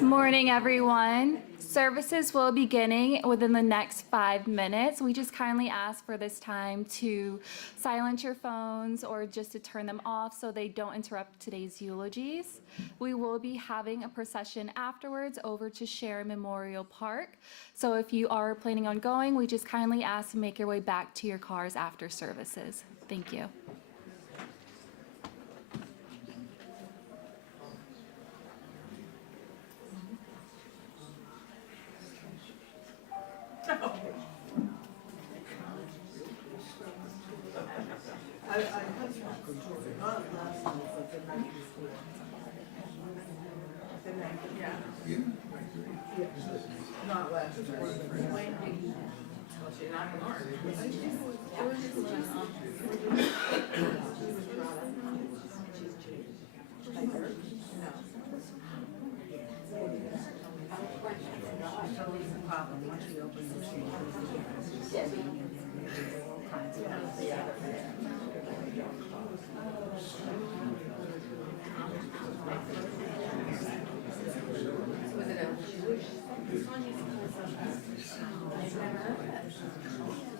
Morning, everyone. Services will be beginning within the next 5 minutes. We just kindly ask for this time to silence your phones or just to turn them off so they don't interrupt today's eulogies. We will be having a procession afterwards over to Sharon Memorial Park. So if you are planning on going, we just kindly ask to make your way back to your cars after services. Thank you. Not last year. She's not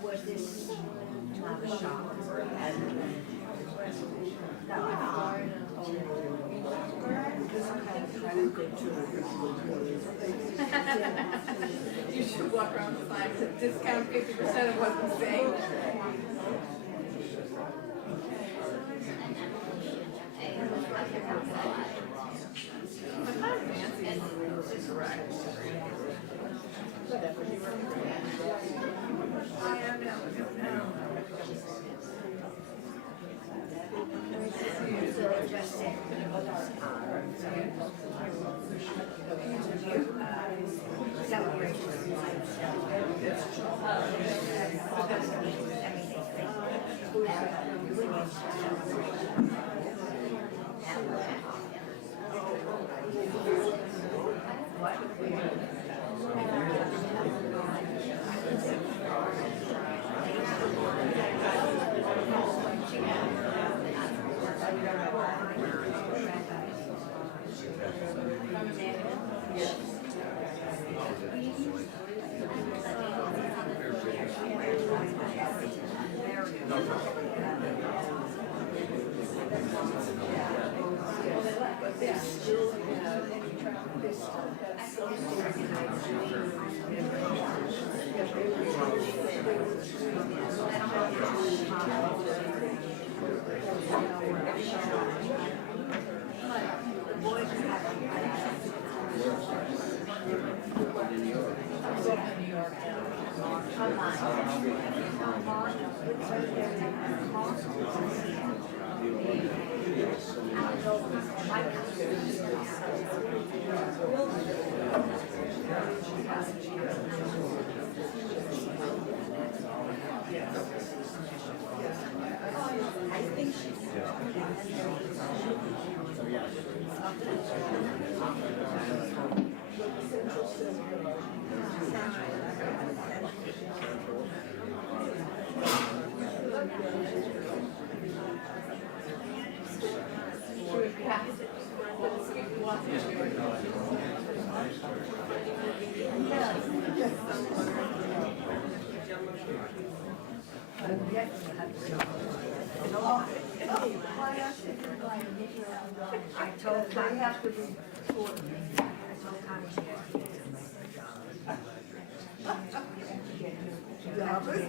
Was this not a shock? You should walk around with signs that discount 50% of what we say. I don't know. I told Connie after we toured, I told Connie she had to get to make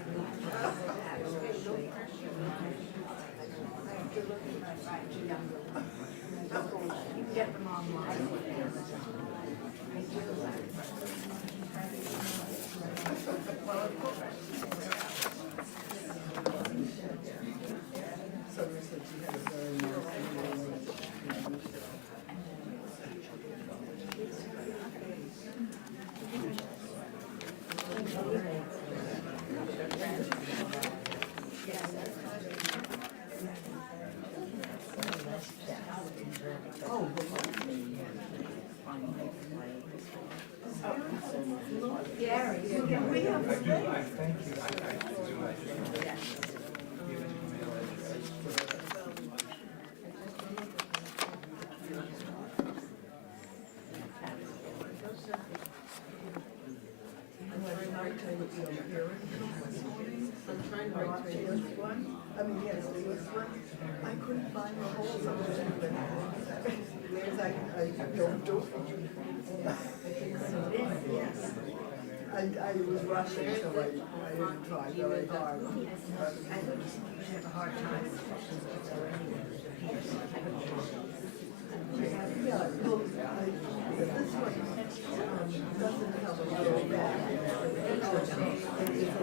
Get them online. I mean, yes, there was one, I couldn't find the holes on it. Whereas I don't do Yes. I was rushing, so I didn't try very hard. I think you should have a hard time. Yeah, no, this one doesn't have a lot of back. It's a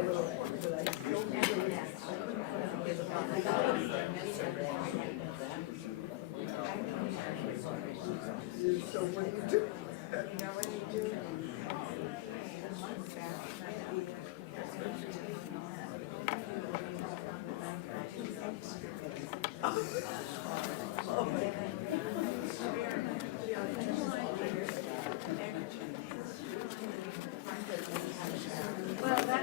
little, but I still really. So what do you do? You know what you do? Well,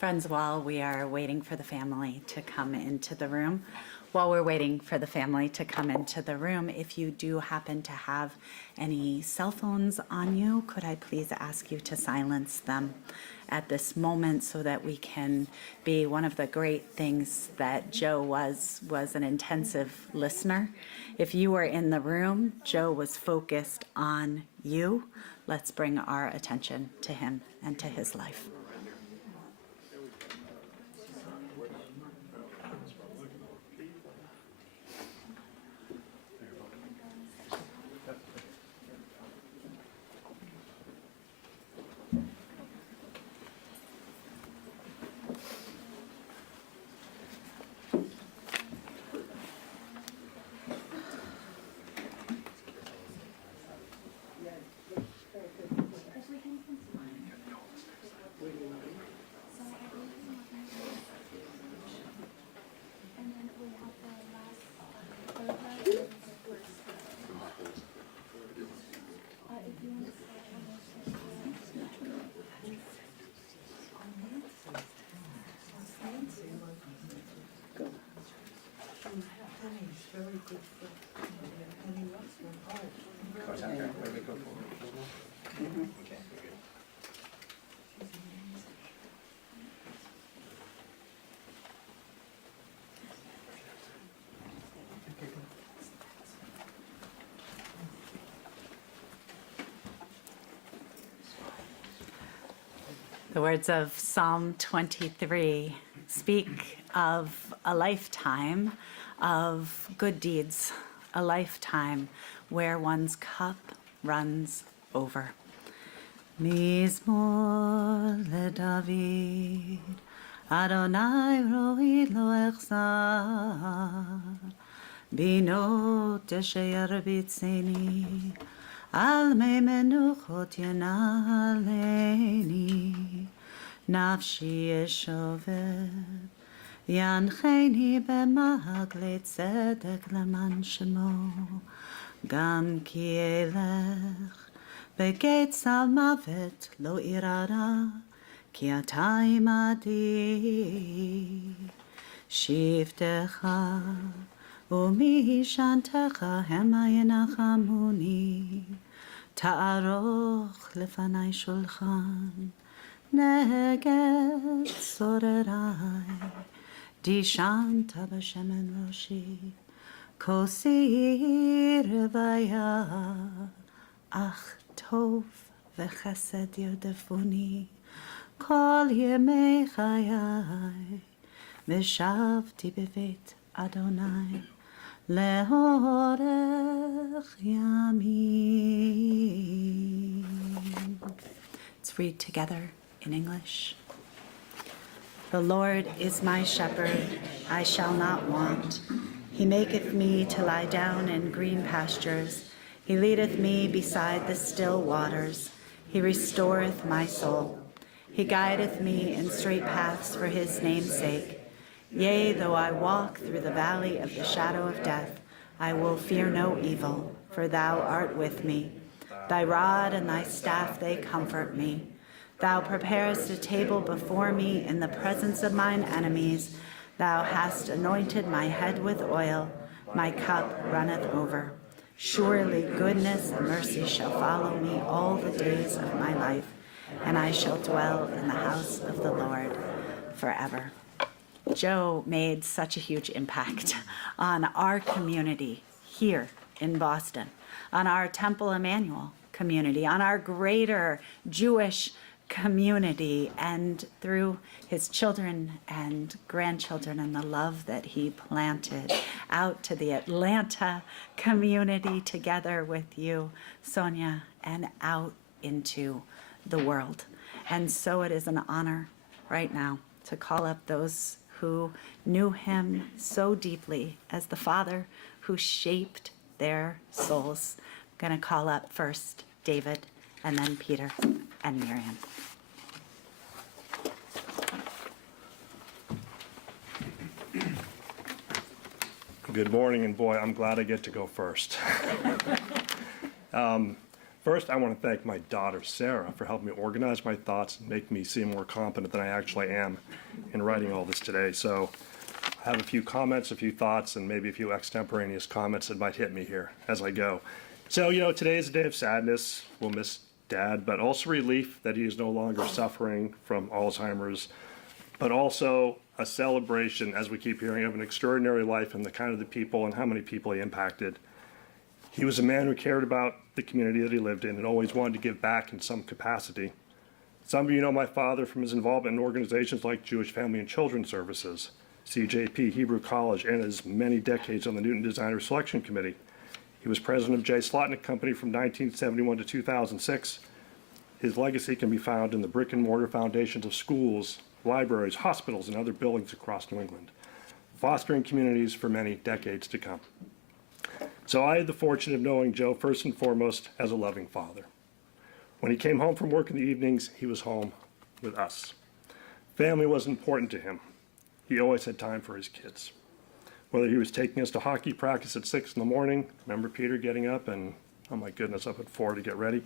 Friends, while we are waiting for the family to come into the room, if you do happen to have any cell phones on you, could I please ask you to silence them at this moment so that we can be. One of the great things that Joe was an intensive listener. If you were in the room, Joe was focused on you. Let's bring our attention to him and to his life. The words of Psalm 23 speak of a lifetime of good deeds, a lifetime where one's cup runs over. Mizmor leDavid, Adonai roi lo echzar, binot asher bitzeni, al mei menuchot yanaleni, nafshi eshovet, yancheni b'magle tzedek leman shemo, gam ki elech b'geit salmavet lo irara, ki ata imadi, shivtecha umishantecha hema yenachamuni, ta'aroch lefanai shulchan, neged sorerai, dishanta b'shemen roshi, kosi revaya, ach tov v'chesed yodefuni, kol yemei chayai, v'shavti b'vet Adonai, le'orech yamim. Let's read together in English. The Lord is my shepherd, I shall not want. He maketh me to lie down in green pastures. He leadeth me beside the still waters. He restoreth my soul. He guideth me in straight paths for his name's sake. Yea, though I walk through the valley of the shadow of death, I will fear no evil, for thou art with me. Thy rod and thy staff, they comfort me. Thou preparest a table before me in the presence of mine enemies. Thou hast anointed my head with oil. My cup runneth over. Surely goodness and mercy shall follow me all the days of my life, and I shall dwell in the house of the Lord forever. Joe made such a huge impact on our community here in Boston, on our Temple Emmanuel community, on our greater Jewish community, and through his children and grandchildren and the love that he planted out to the Atlanta community together with you, Sonia, and out into the world. And so it is an honor right now to call up those who knew him so deeply as the Father who shaped their souls. I'm going to call up first David, and then Peter and Miriam. Good morning, and boy, I'm glad I get to go first. First, I want to thank my daughter, Sarah, for helping me organize my thoughts and make me seem more competent than I actually am in writing all this today. So I have a few comments, a few thoughts, and maybe a few extemporaneous comments that might hit me here as I go. So, today is a day of sadness. We'll miss Dad, but also relief that he is no longer suffering from Alzheimer's, but also a celebration, as we keep hearing, of an extraordinary life and the kind of the people and how many people he impacted. He was a man who cared about the community that he lived in and always wanted to give back in some capacity. Some of you know my father from his involvement in organizations like Jewish Family and Children's Services, CJP, Hebrew College, and his many decades on the Newton Designer Selection Committee. He was president of J. Slotnick Company from 1971 to 2006. His legacy can be found in the brick and mortar foundations of schools, libraries, hospitals, and other buildings across New England, fostering communities for many decades to come. So I had the fortune of knowing Joe first and foremost as a loving father. When he came home from work in the evenings, he was home with us. Family was important to him. He always had time for his kids. Whether he was taking us to hockey practice at 6 in the morning, remember Peter getting up and, oh my goodness, up at 4 to get ready,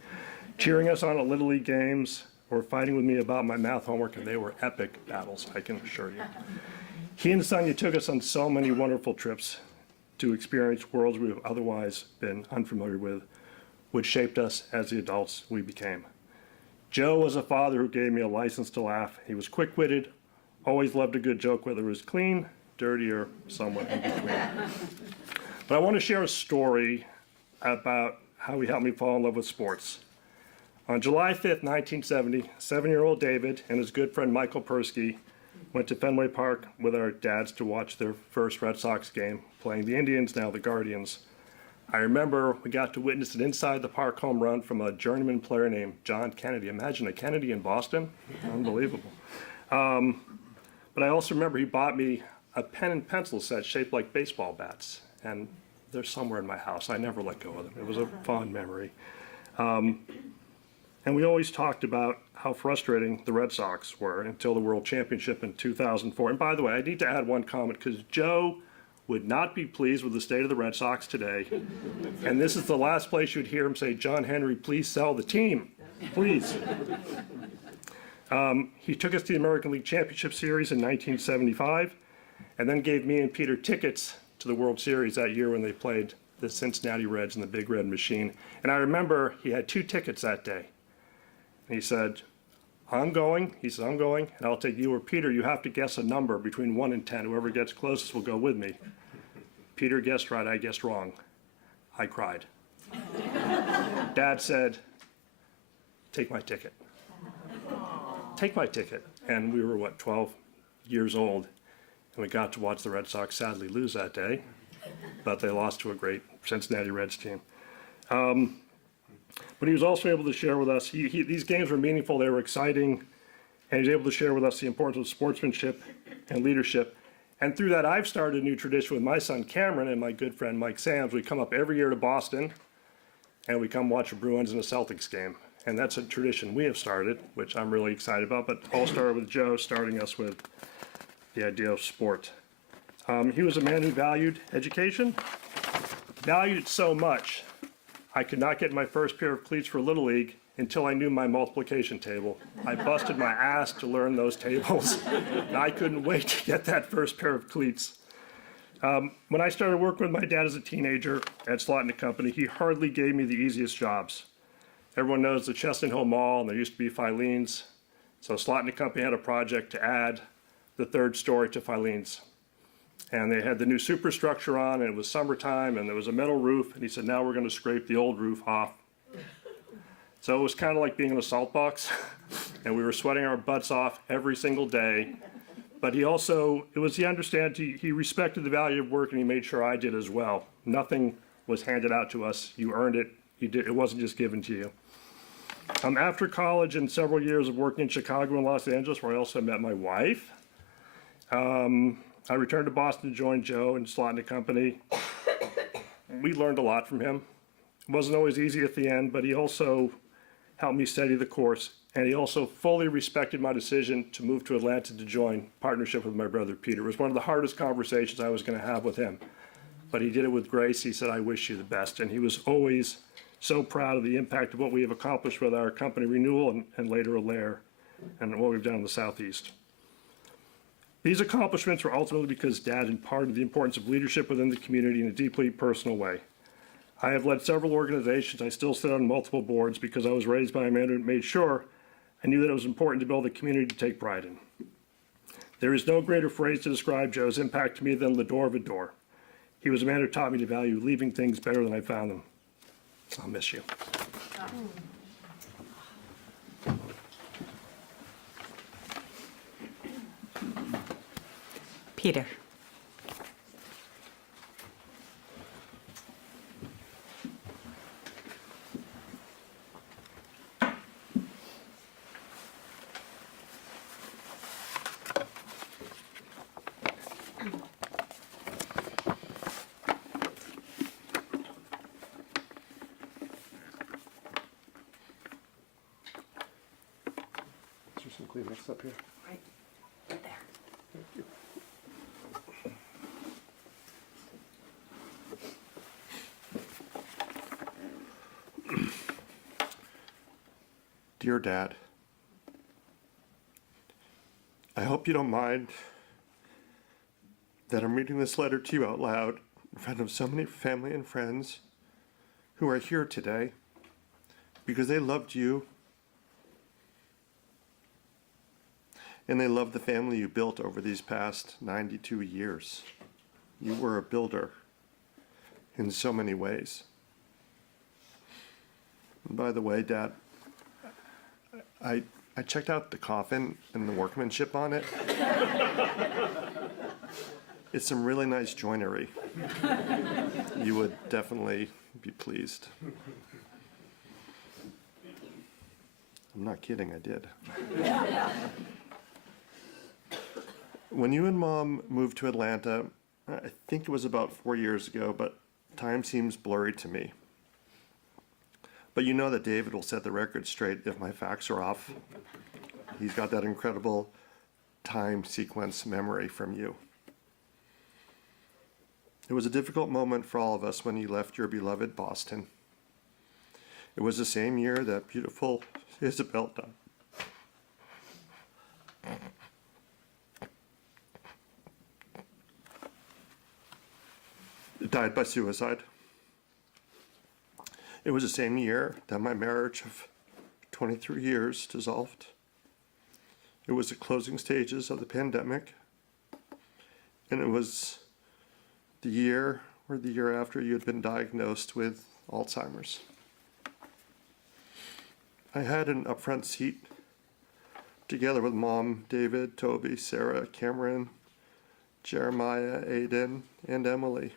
cheering us on at Little League games, or fighting with me about my math homework, and they were epic battles, I can assure you. He and Sonia took us on so many wonderful trips to experience worlds we have otherwise been unfamiliar with, which shaped us as the adults we became. Joe was a father who gave me a license to laugh. He was quick-witted, always loved a good joke, whether it was clean, dirty, or somewhat in between. But I want to share a story about how he helped me fall in love with sports. On July 5th, 1970, 7-year-old David and his good friend Michael Persky went to Fenway Park with our dads to watch their first Red Sox game, playing the Indians, now the Guardians. I remember we got to witness an inside the park home run from a journeyman player named John Kennedy. Imagine a Kennedy in Boston. Unbelievable. But I also remember he bought me a pen and pencil set shaped like baseball bats, and they're somewhere in my house. I never let go of them. It was a fond memory. And we always talked about how frustrating the Red Sox were until the World Championship in 2004. And by the way, I need to add one comment, because Joe would not be pleased with the state of the Red Sox today. And this is the last place you'd hear him say, "John Henry, please sell the team, please." He took us to the American League Championship Series in 1975, and then gave me and Peter tickets to the World Series that year when they played the Cincinnati Reds in the Big Red Machine. And I remember he had 2 tickets that day. And he said, I'm going, and I'll take you or Peter. You have to guess a number between 1 and 10. Whoever gets closest will go with me. Peter guessed right, I guessed wrong. I cried. Dad said, take my ticket. Take my ticket. And we were, 12 years old. And we got to watch the Red Sox sadly lose that day. But they lost to a great Cincinnati Reds team. But he was also able to share with us, these games were meaningful, they were exciting, and he was able to share with us the importance of sportsmanship and leadership. And through that, I've started a new tradition with my son Cameron and my good friend Mike Sams. We come up every year to Boston, and we come watch a Bruins and a Celtics game. And that's a tradition we have started, which I'm really excited about, but all started with Joe starting us with the idea of sport. He was a man who valued education, valued it so much I could not get my first pair of cleats for Little League until I knew my multiplication table. I busted my ass to learn those tables, and I couldn't wait to get that first pair of cleats. When I started working with my dad as a teenager at Slotnick Company, he hardly gave me the easiest jobs. Everyone knows the Chestnut Hill Mall, and there used to be Filene's. So Slotnick Company had a project to add the 3rd story to Filene's. And they had the new superstructure on, and it was summertime, and there was a metal roof, and he said, now we're going to scrape the old roof off. So it was kind of like being in a salt box, and we were sweating our butts off every single day. But he also, it was, he understood, he respected the value of work, and he made sure I did as well. Nothing was handed out to us. You earned it. It wasn't just given to you. After college and several years of working in Chicago and Los Angeles, where I also met my wife, I returned to Boston to join Joe and Slotnick Company. We learned a lot from him. It wasn't always easy at the end, but he also helped me steady the course. And he also fully respected my decision to move to Atlanta to join partnership with my brother Peter. It was one of the hardest conversations I was going to have with him. But he did it with grace. He said, I wish you the best. And he was always so proud of the impact of what we have accomplished with our company renewal and later Alair and what we've done in the Southeast. These accomplishments were ultimately because Dad imparted the importance of leadership within the community in a deeply personal way. I have led several organizations. I still sit on multiple boards because I was raised by a man who made sure I knew that it was important to build a community to take pride in. There is no greater phrase to describe Joe's impact to me than the door of a door. He was a man who taught me to value leaving things better than I found them. I'll miss you. Peter. Is there some Kleenex up here? Right there. Thank you. Dear Dad, I hope you don't mind that I'm reading this letter to you out loud in front of so many family and friends who are here today because they loved you and they loved the family you built over these past 92 years. You were a builder in so many ways. And by the way, Dad, I checked out the coffin and the workmanship on it. It's some really nice joinery. You would definitely be pleased. I'm not kidding, I did. When you and Mom moved to Atlanta, I think it was about 4 years ago, but time seems blurry to me. But you know that David will set the record straight if my facts are off. He's got that incredible time sequence memory from you. It was a difficult moment for all of us when you left your beloved Boston. It was the same year that beautiful Isabel died. Died by suicide. It was the same year that my marriage of 23 years dissolved. It was the closing stages of the pandemic. And it was the year or the year after you had been diagnosed with Alzheimer's. I had an upfront seat together with Mom, David, Toby, Sarah, Cameron, Jeremiah, Aiden, and Emily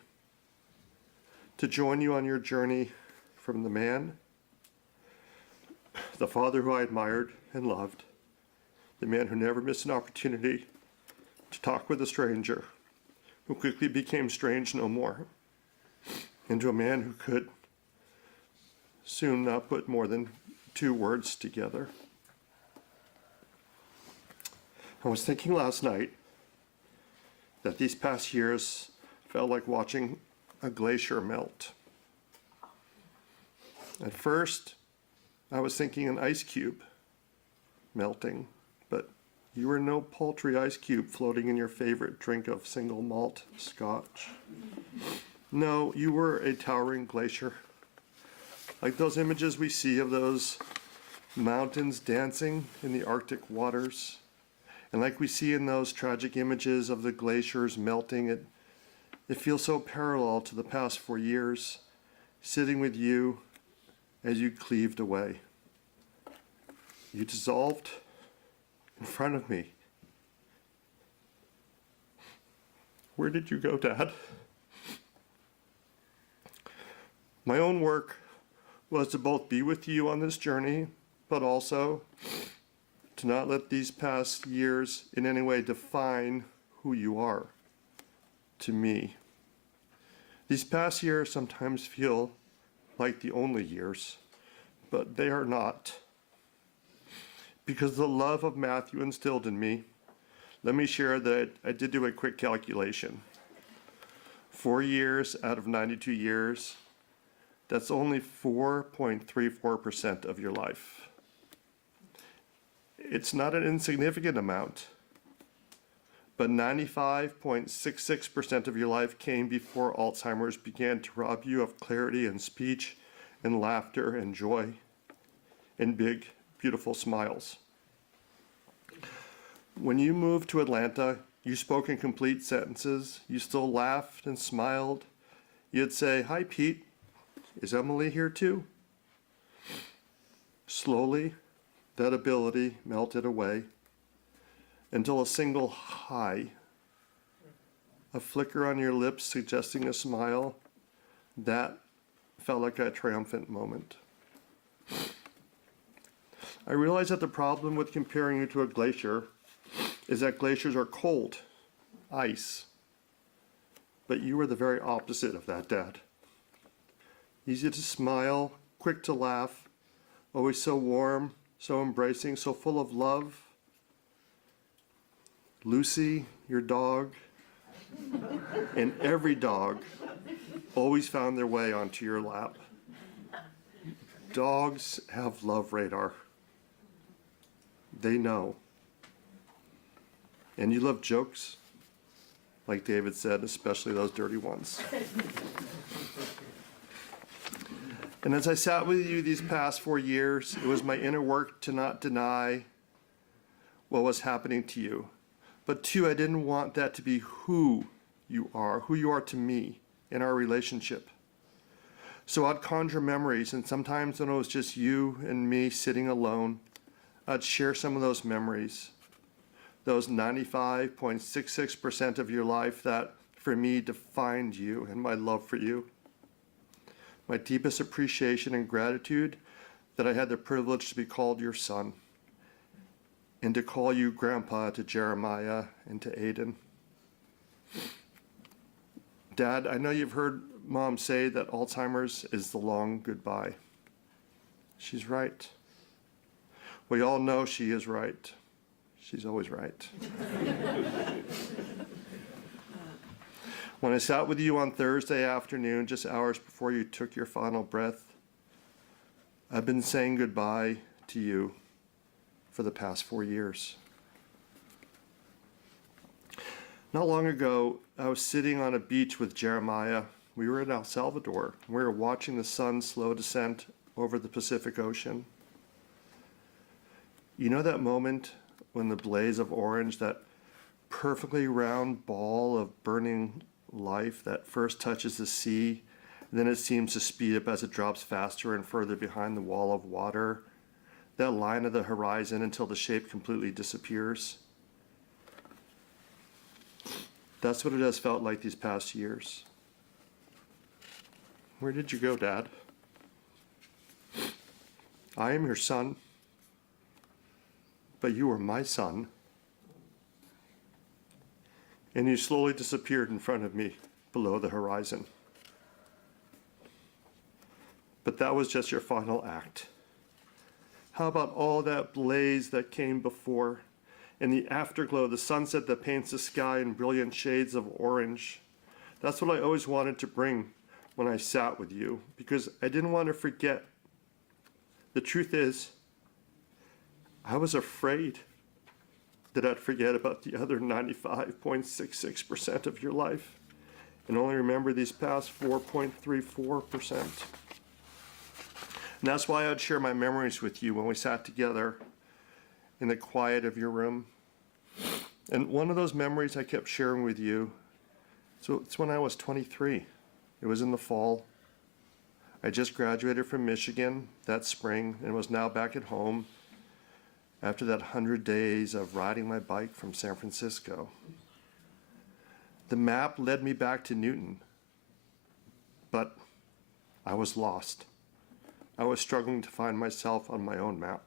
to join you on your journey from the man, the father who I admired and loved, the man who never missed an opportunity to talk with a stranger, who quickly became strange no more, into a man who could soon not put more than 2 words together. I was thinking last night that these past years felt like watching a glacier melt. At first, I was thinking an ice cube melting, but you were no paltry ice cube floating in your favorite drink of single malt scotch. No, you were a towering glacier, like those images we see of those mountains dancing in the Arctic waters, and like we see in those tragic images of the glaciers melting. It feels so parallel to the past 4 years, sitting with you as you cleaved away. You dissolved in front of me. Where did you go, Dad? My own work was to both be with you on this journey, but also to not let these past years in any way define who you are to me. These past years sometimes feel like the only years, but they are not. Because the love of Matthew instilled in me, let me share that I did do a quick calculation. 4 years out of 92 years, That's only 4.34% of your life. It's not an insignificant amount, but 95.66% of your life came before Alzheimer's began to rob you of clarity and speech and laughter and joy and big, beautiful smiles. When you moved to Atlanta, you spoke in complete sentences. You still laughed and smiled. You'd say, "Hi, Pete. Is Emily here too?" Slowly, that ability melted away until a single hi, a flicker on your lips suggesting a smile, that felt like a triumphant moment. I realized that the problem with comparing you to a glacier is that glaciers are cold, ice. But you were the very opposite of that, Dad. Easy to smile, quick to laugh, always so warm, so embracing, so full of love. Lucy, your dog, and every dog always found their way onto your lap. Dogs have love radar. They know. And you love jokes, like David said, especially those dirty ones. And as I sat with you these past 4 years, it was my inner work to not deny what was happening to you. But two, I didn't want that to be who you are to me in our relationship. So I'd conjure memories, and sometimes when it was just you and me sitting alone, I'd share some of those memories. Those 95.66% of your life that, for me, defined you and my love for you. My deepest appreciation and gratitude that I had the privilege to be called your son and to call you Grandpa to Jeremiah and to Aiden. Dad, I know you've heard Mom say that Alzheimer's is the long goodbye. She's right. We all know she is right. She's always right. When I sat with you on Thursday afternoon, just hours before you took your final breath, I've been saying goodbye to you for the past 4 years. Not long ago, I was sitting on a beach with Jeremiah. We were in El Salvador. We were watching the sun's slow descent over the Pacific Ocean. You know that moment when the blaze of orange, that perfectly round ball of burning life that first touches the sea, and then it seems to speed up as it drops faster and further behind the wall of water, that line of the horizon until the shape completely disappears? That's what it has felt like these past years. Where did you go, Dad? I am your son, but you were my son. And you slowly disappeared in front of me below the horizon. But that was just your final act. How about all that blaze that came before, and the afterglow, the sunset that paints the sky in brilliant shades of orange? That's what I always wanted to bring when I sat with you, because I didn't want to forget. The truth is, I was afraid that I'd forget about the other 95.66% of your life and only remember these past 4.34%. And that's why I'd share my memories with you when we sat together in the quiet of your room. And one of those memories I kept sharing with you, so it's when I was 23. It was in the fall. I just graduated from Michigan that spring and was now back at home after that 100 days of riding my bike from San Francisco. The map led me back to Newton, but I was lost. I was struggling to find myself on my own map.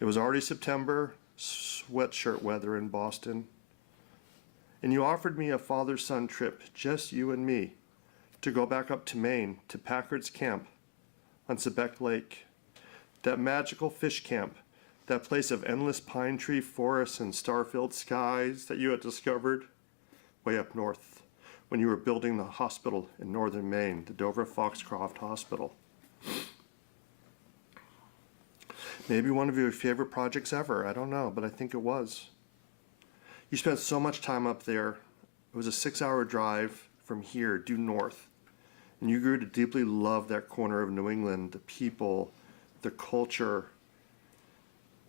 It was already September, sweatshirt weather in Boston, and you offered me a father-son trip, just you and me, to go back up to Maine, to Packard's Camp on Sebec Lake. That magical fish camp, that place of endless pine tree forests and star-filled skies that you had discovered way up north, when you were building the hospital in northern Maine, the Dover Foxcroft Hospital. Maybe one of your favorite projects ever, I don't know, but I think it was. You spent so much time up there. It was a 6-hour drive from here due north, and you grew to deeply love that corner of New England, the people, the culture,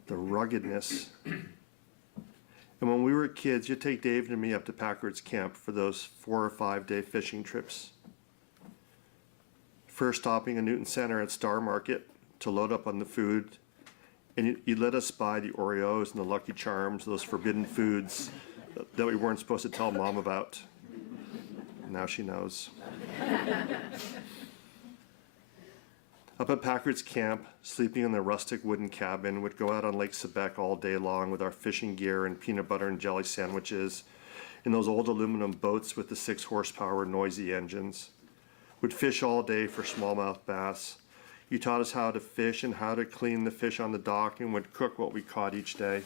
the ruggedness. And when we were kids, you'd take David and me up to Packard's Camp for those 4 or 5 day fishing trips. First stopping in Newton Center at Star Market to load up on the food, and you'd let us buy the Oreos and the Lucky Charms, those forbidden foods that we weren't supposed to tell Mom about. Now she knows. Up at Packard's Camp, sleeping in the rustic wooden cabin, would go out on Lake Sebec all day long with our fishing gear and peanut butter and jelly sandwiches in those old aluminum boats with the 6 horsepower noisy engines. Would fish all day for smallmouth bass. You taught us how to fish and how to clean the fish on the dock, and would cook what we caught each day.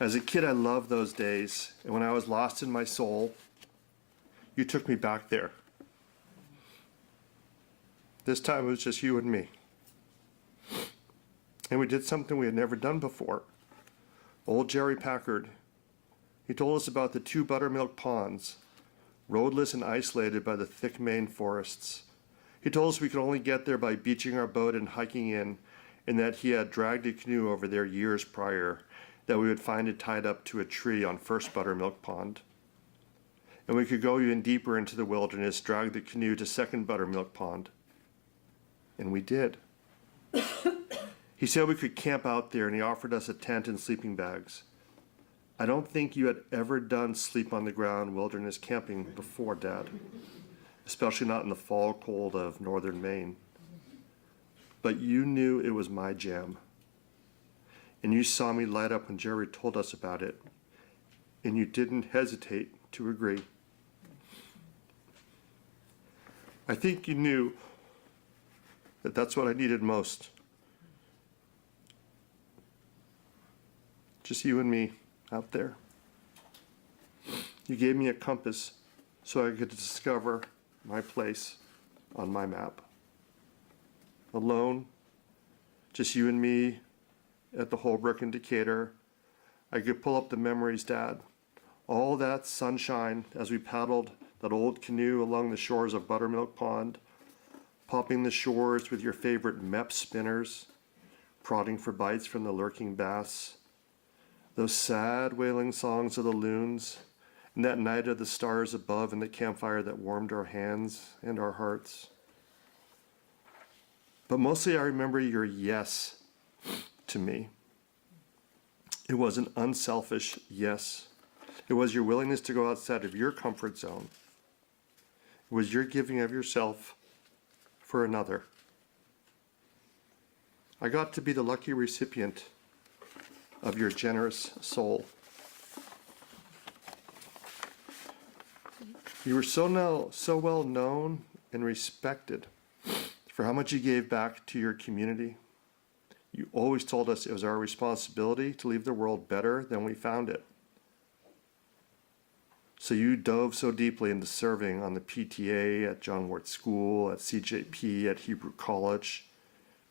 As a kid, I loved those days, and when I was lost in my soul, you took me back there. This time it was just you and me. And we did something we had never done before. Old Jerry Packard, he told us about the 2 buttermilk ponds, roadless and isolated by the thick Maine forests. He told us we could only get there by beaching our boat and hiking in, and that he had dragged a canoe over there years prior, that we would find it tied up to a tree on First Buttermilk Pond. And we could go even deeper into the wilderness, drag the canoe to Second Buttermilk Pond. And we did. He said we could camp out there, and he offered us a tent and sleeping bags. I don't think you had ever done sleep on the ground wilderness camping before, Dad, especially not in the fall cold of northern Maine. But you knew it was my jam. And you saw me light up when Jerry told us about it, and you didn't hesitate to agree. I think you knew that that's what I needed most. Just you and me out there. You gave me a compass so I could discover my place on my map. Alone, just you and me at the Holbrook indicator, I could pull up the memories, Dad. All that sunshine as we paddled that old canoe along the shores of Buttermilk Pond, popping the shores with your favorite MEP spinners, prodding for bites from the lurking bass, those sad wailing songs of the loons, and that night of the stars above and the campfire that warmed our hands and our hearts. But mostly I remember your yes to me. It was an unselfish yes. It was your willingness to go outside of your comfort zone. It was your giving of yourself for another. I got to be the lucky recipient of your generous soul. You were so well known and respected for how much you gave back to your community. You always told us it was our responsibility to leave the world better than we found it. So you dove so deeply into serving on the PTA, at John Wart School, at CJP, at Hebrew College,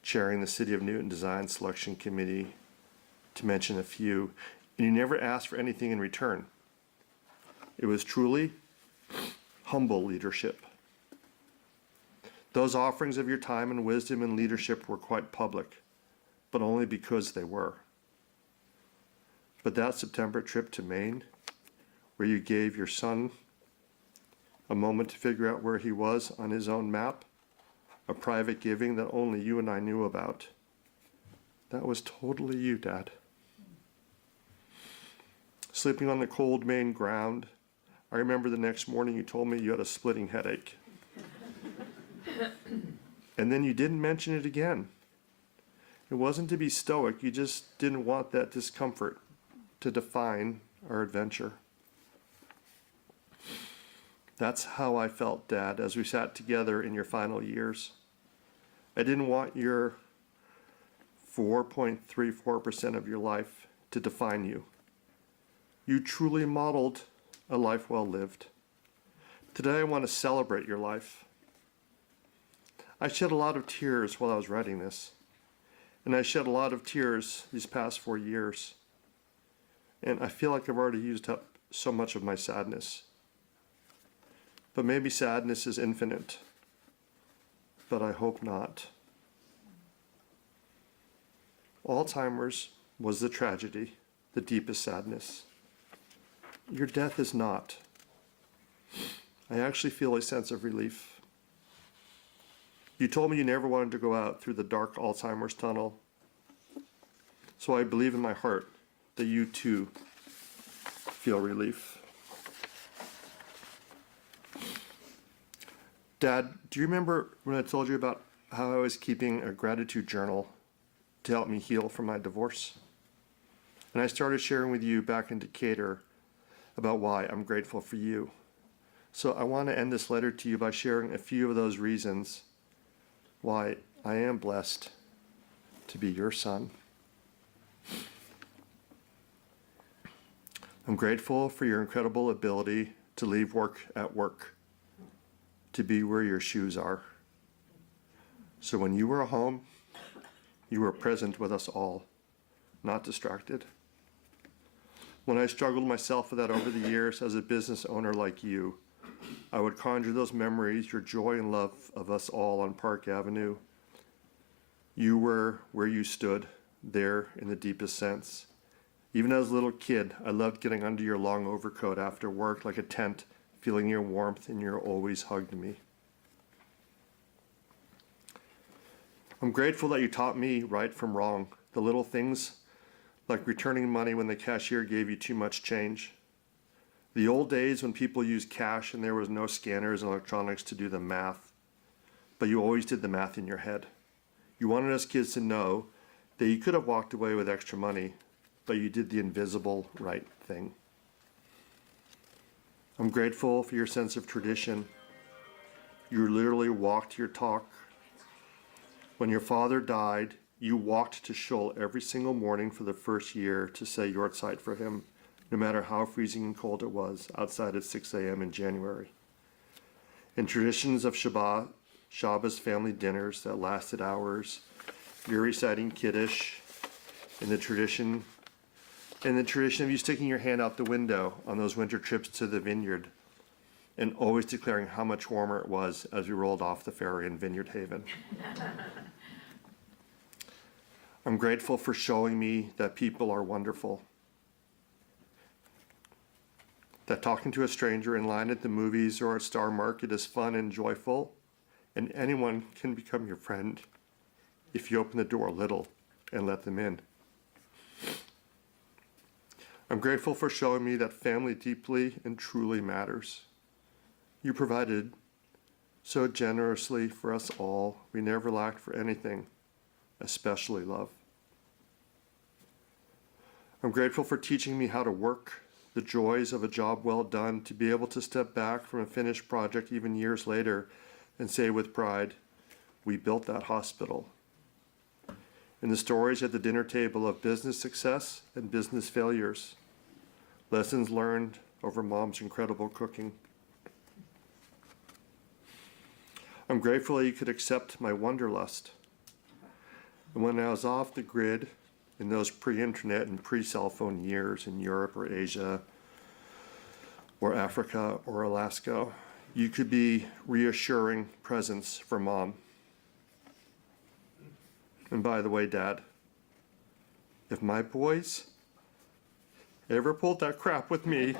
chairing the City of Newton Design Selection Committee, to mention a few, and you never asked for anything in return. It was truly humble leadership. Those offerings of your time and wisdom and leadership were quite public, but only because they were. But that September trip to Maine, where you gave your son a moment to figure out where he was on his own map, a private giving that only you and I knew about, that was totally you, Dad. Sleeping on the cold Maine ground, I remember the next morning you told me you had a splitting headache. And then you didn't mention it again. It wasn't to be stoic, you just didn't want that discomfort to define our adventure. That's how I felt, Dad, as we sat together in your final years. I didn't want your 4.34% of your life to define you. You truly modeled a life well lived. Today I want to celebrate your life. I shed a lot of tears while I was writing this, and I shed a lot of tears these past 4 years. And I feel like I've already used up so much of my sadness. But maybe sadness is infinite, but I hope not. Alzheimer's was the tragedy, the deepest sadness. Your death is not. I actually feel a sense of relief. You told me you never wanted to go out through the dark Alzheimer's tunnel. So I believe in my heart that you too feel relief. Dad, do you remember when I told you about how I was keeping a gratitude journal to help me heal from my divorce? And I started sharing with you back in Decatur about why I'm grateful for you. So I want to end this letter to you by sharing a few of those reasons why I am blessed to be your son. I'm grateful for your incredible ability to leave work at work, to be where your shoes are. So when you were home, you were present with us all, not distracted. When I struggled myself with that over the years as a business owner like you, I would conjure those memories, your joy and love of us all on Park Avenue. You were where you stood, there in the deepest sense. Even as a little kid, I loved getting under your long overcoat after work like a tent, feeling your warmth, and you always hugged me. I'm grateful that you taught me right from wrong, the little things like returning money when the cashier gave you too much change. The old days when people used cash and there was no scanners and electronics to do the math, but you always did the math in your head. You wanted us kids to know that you could have walked away with extra money, but you did the invisible right thing. I'm grateful for your sense of tradition. You literally walked your talk. When your father died, you walked to Shoal every single morning for the first year to say your side for him, no matter how freezing and cold it was outside at 6 a.m. in January. In traditions of Shabbos family dinners that lasted hours, you're reciting Kiddush, in the tradition of you sticking your hand out the window on those winter trips to the vineyard, and always declaring how much warmer it was as we rolled off the ferry in Vineyard Haven. I'm grateful for showing me that people are wonderful, that talking to a stranger in line at the movies or at Star Market is fun and joyful, and anyone can become your friend if you open the door a little and let them in. I'm grateful for showing me that family deeply and truly matters. You provided so generously for us all. We never lacked for anything, especially love. I'm grateful for teaching me how to work, the joys of a job well done, to be able to step back from a finished project even years later and say with pride, we built that hospital. In the stories at the dinner table of business success and business failures, lessons learned over Mom's incredible cooking. I'm grateful that you could accept my wanderlust. And when I was off the grid in those pre-internet and pre-cell phone years in Europe or Asia or Africa or Alaska, you could be reassuring presence for Mom. And by the way, Dad, if my boys ever pulled that crap with me,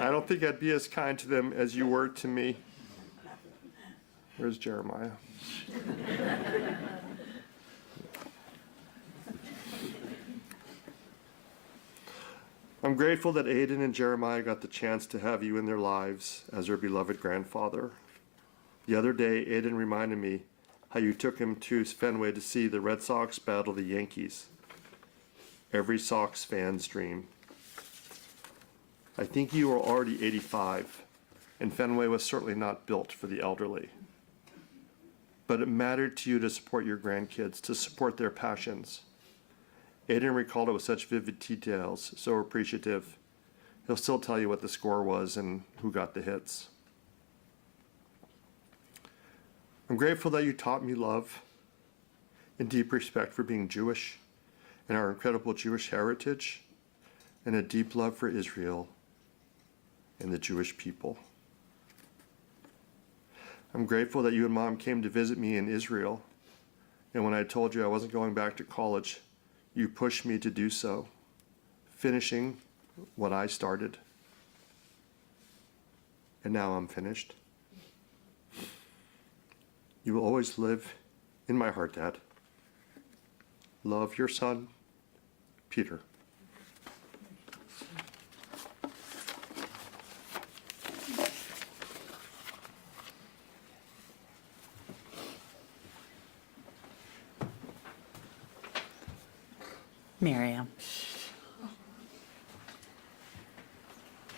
I don't think I'd be as kind to them as you were to me. Where's Jeremiah? I'm grateful that Aiden and Jeremiah got the chance to have you in their lives as their beloved grandfather. The other day, Aiden reminded me how you took him to Fenway to see the Red Sox battle the Yankees. Every Sox fan's dream. I think you were already 85, and Fenway was certainly not built for the elderly. But it mattered to you to support your grandkids, to support their passions. Aiden recalled it with such vivid details, so appreciative. He'll still tell you what the score was and who got the hits. I'm grateful that you taught me love and deep respect for being Jewish and our incredible Jewish heritage, and a deep love for Israel and the Jewish people. I'm grateful that you and Mom came to visit me in Israel, and when I told you I wasn't going back to college, you pushed me to do so, finishing what I started. And now I'm finished. You will always live in my heart, Dad. Love, your son, Peter. Miriam.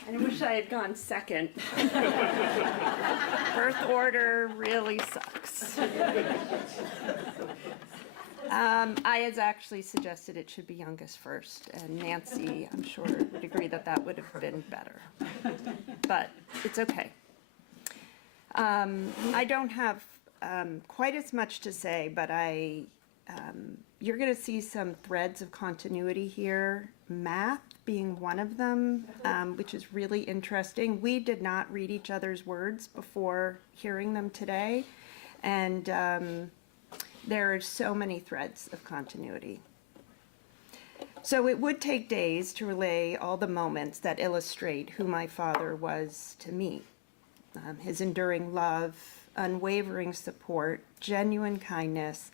I wish I had gone second. Birth order really sucks. I had actually suggested it should be youngest first, and Nancy, I'm sure, would agree that that would have been better. But it's okay. I don't have quite as much to say, but you're going to see some threads of continuity here, math being one of them, which is really interesting. We did not read each other's words before hearing them today, and there are so many threads of continuity. So it would take days to relay all the moments that illustrate who my father was to me. His enduring love, unwavering support, genuine kindness,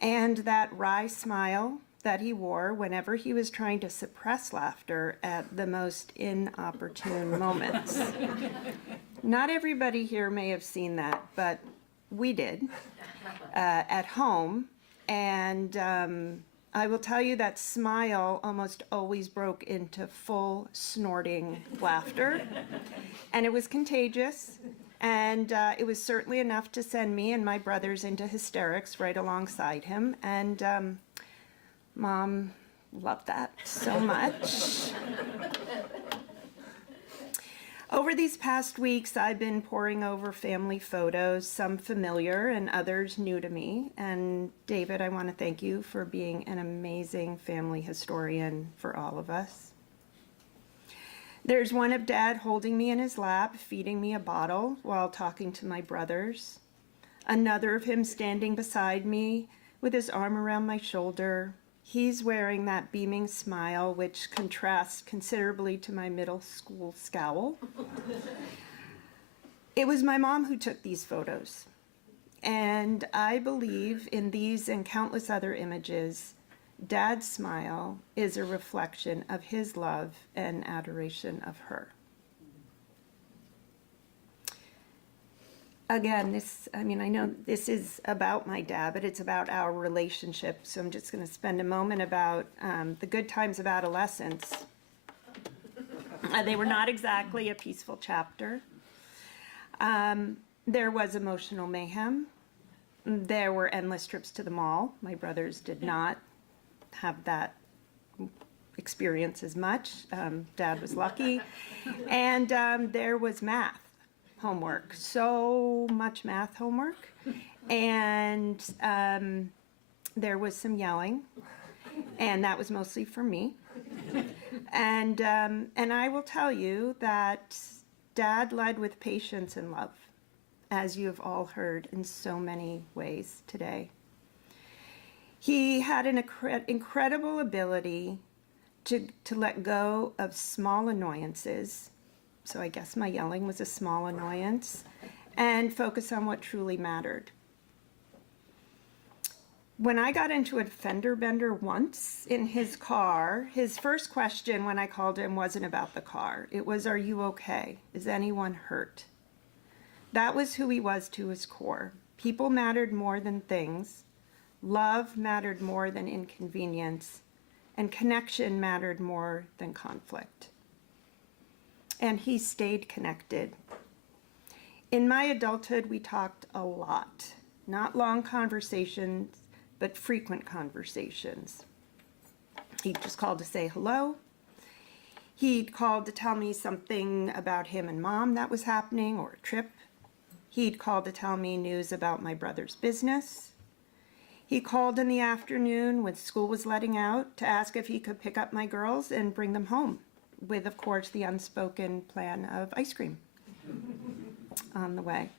and that wry smile that he wore whenever he was trying to suppress laughter at the most inopportune moments. Not everybody here may have seen that, but we did at home. And I will tell you that smile almost always broke into full snorting laughter. And it was contagious. And it was certainly enough to send me and my brothers into hysterics right alongside him. And Mom loved that so much. Over these past weeks, I've been poring over family photos, some familiar and others new to me. And David, I want to thank you for being an amazing family historian for all of us. There's one of Dad holding me in his lap, feeding me a bottle while talking to my brothers. Another of him standing beside me with his arm around my shoulder. He's wearing that beaming smile, which contrasts considerably to my middle school scowl. It was my mom who took these photos. And I believe in these and countless other images, Dad's smile is a reflection of his love and adoration of her. Again, I know this is about my dad, but it's about our relationship. So I'm just going to spend a moment about the good times of adolescence. They were not exactly a peaceful chapter. There was emotional mayhem. There were endless trips to the mall. My brothers did not have that experience as much. Dad was lucky. And there was math homework, so much math homework. And there was some yelling, and that was mostly for me. And I will tell you that Dad led with patience and love, as you have all heard in so many ways today. He had an incredible ability to let go of small annoyances. So I guess my yelling was a small annoyance, and focus on what truly mattered. When I got into a fender bender once in his car, his first question when I called him wasn't about the car. It was, "Are you okay? Is anyone hurt?" That was who he was to his core. People mattered more than things. Love mattered more than inconvenience, and connection mattered more than conflict. And he stayed connected. In my adulthood, we talked a lot. Not long conversations, but frequent conversations. He'd just call to say hello. He'd call to tell me something about him and Mom that was happening, or a trip. He'd call to tell me news about my brother's business. He called in the afternoon when school was letting out to ask if he could pick up my girls and bring them home, with, of course, the unspoken plan of ice cream on the way.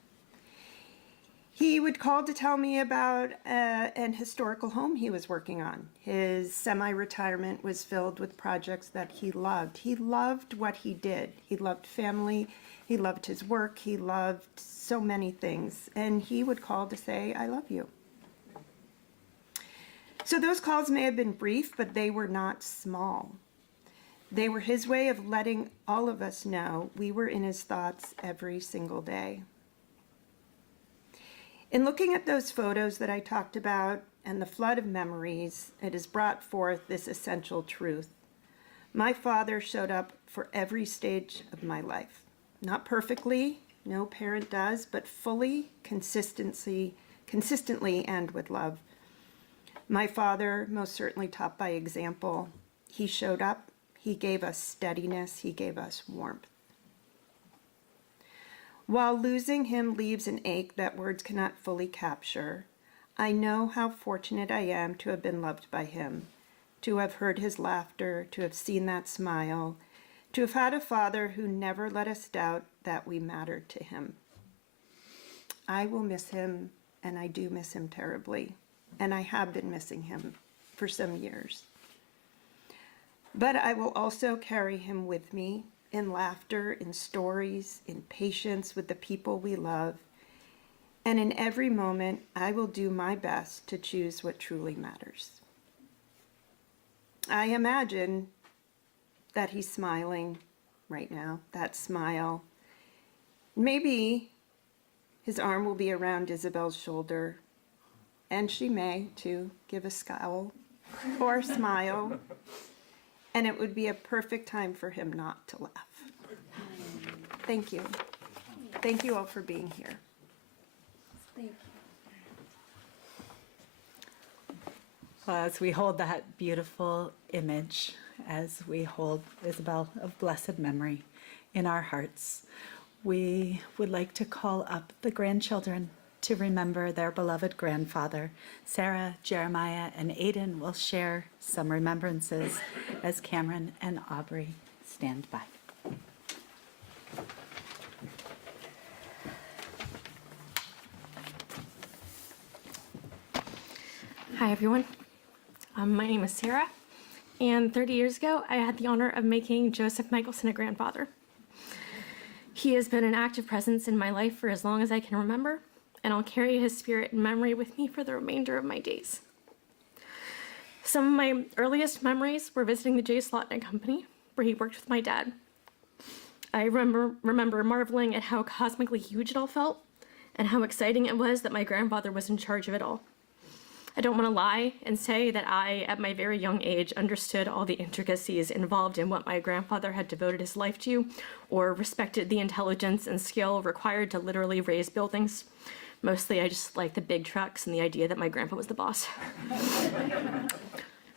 He would call to tell me about an historical home he was working on. His semi-retirement was filled with projects that he loved. He loved what he did. He loved family. He loved his work. He loved so many things. And he would call to say, I love you. So those calls may have been brief, but they were not small. They were his way of letting all of us know we were in his thoughts every single day. In looking at those photos that I talked about and the flood of memories, it has brought forth this essential truth. My father showed up for every stage of my life. Not perfectly, no parent does, but fully, consistently, and with love. My father most certainly taught by example. He showed up, he gave us steadiness, he gave us warmth. While losing him leaves an ache that words cannot fully capture, I know how fortunate I am to have been loved by him, to have heard his laughter, to have seen that smile, to have had a father who never let us doubt that we mattered to him. I will miss him, and I do miss him terribly, and I have been missing him for some years. But I will also carry him with me in laughter, in stories, in patience with the people we love, and in every moment I will do my best to choose what truly matters. I imagine that he's smiling right now, that smile. Maybe his arm will be around Isabel's shoulder, and she may, too, give a scowl or smile, and it would be a perfect time for him not to laugh. Thank you. Thank you all for being here. Thank you. Well, as we hold that beautiful image, as we hold Isabel of blessed memory in our hearts, we would like to call up the grandchildren to remember their beloved grandfather. Sarah, Jeremiah, and Aiden will share some remembrances as Cameron and Aubrey stand by. Hi, everyone. My name is Sarah, and 30 years ago, I had the honor of making Joseph Michelson a grandfather. He has been an active presence in my life for as long as I can remember, and I'll carry his spirit and memory with me for the remainder of my days. Some of my earliest memories were visiting the J. Slotnick Company, where he worked with my dad. I remember marveling at how cosmically huge it all felt, and how exciting it was that my grandfather was in charge of it all. I don't want to lie and say that I, at my very young age, understood all the intricacies involved in what my grandfather had devoted his life to, or respected the intelligence and skill required to literally raise buildings. Mostly, I just liked the big trucks and the idea that my grandpa was the boss.